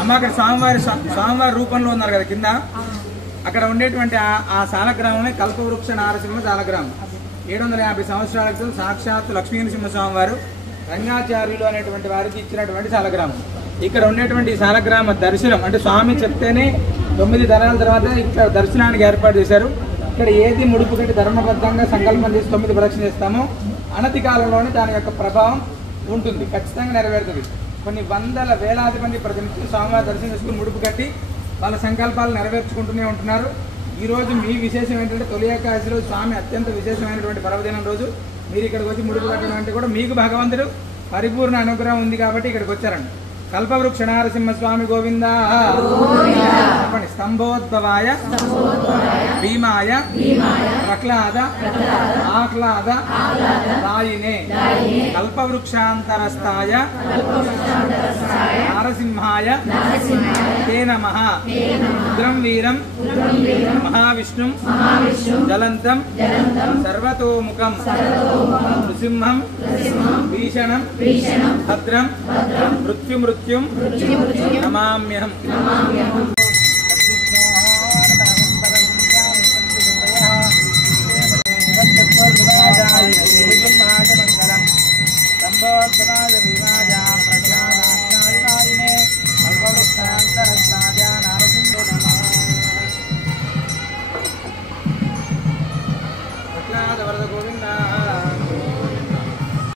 అమ్మ అక్కడ స్వామివారి రూపంలో ఉన్నారు కదా కింద, అక్కడ ఉండేటువంటి ఆ శాలగ్రామమే కల్పవృక్ష నారసింహ శాలగ్రామం. 750 సంవత్సరాల క్రితం సాక్షాత్ లక్ష్మీనరసింహస్వామి వారు రంగాచార్యులు అనేటువంటి వారికి ఇచ్చినటువంటి శాలగ్రామం. ఇక్కడ ఉండేటువంటి శాలగ్రామ దర్శనం అంటే స్వామి చెప్తేనే 9 తరాల తర్వాత ఇక్కడ దర్శనానికి ఏర్పాటు చేశారు. ఇక్కడ ఏది ముడుపు కట్టి ధర్మబద్ధంగా సంకల్పం చేసి 9 ప్రదక్షిణ చేస్తామో అనతి కాలంలోనే దాని యొక్క ప్రభావం ఉంటుంది, ఖచ్చితంగా నెరవేరుతుంది. కొన్ని వందల వేలాది మంది ప్రజలు స్వామివారి దర్శనం చేసుకుని ముడుపు కట్టి వాళ్ళ సంకల్పాలు నెరవేర్చుకుంటూనే ఉంటున్నారు. ఈరోజు మీ విశేషం ఏంటంటే తొలి ఏకాదశి రోజు స్వామి అత్యంత విశేషమైనటువంటి పర్వదినం రోజు మీరు ఇక్కడికి వచ్చి ముడుపు కట్టడం అంటే కూడా మీకు భగవంతుడు పరిపూర్ణ అనుగ్రహం ఉంది కాబట్టి ఇక్కడికి వచ్చారండి. కల్పవృక్ష నారసింహస్వామి గోవింద. చెప్పండి. స్తంభోద్భవాయ భీమాయ ప్రహ్లాద ఆహ్లాద రాయినే కల్పవృక్షాంతరస్థాయ నారసింహాయ తే నమః. ఉగ్రం వీరం మహావిష్ణుం జలంతం సర్వతోముఖం నృసింహం భీషణం భద్రం మృత్యుమృత్యుం నమామ్యహం.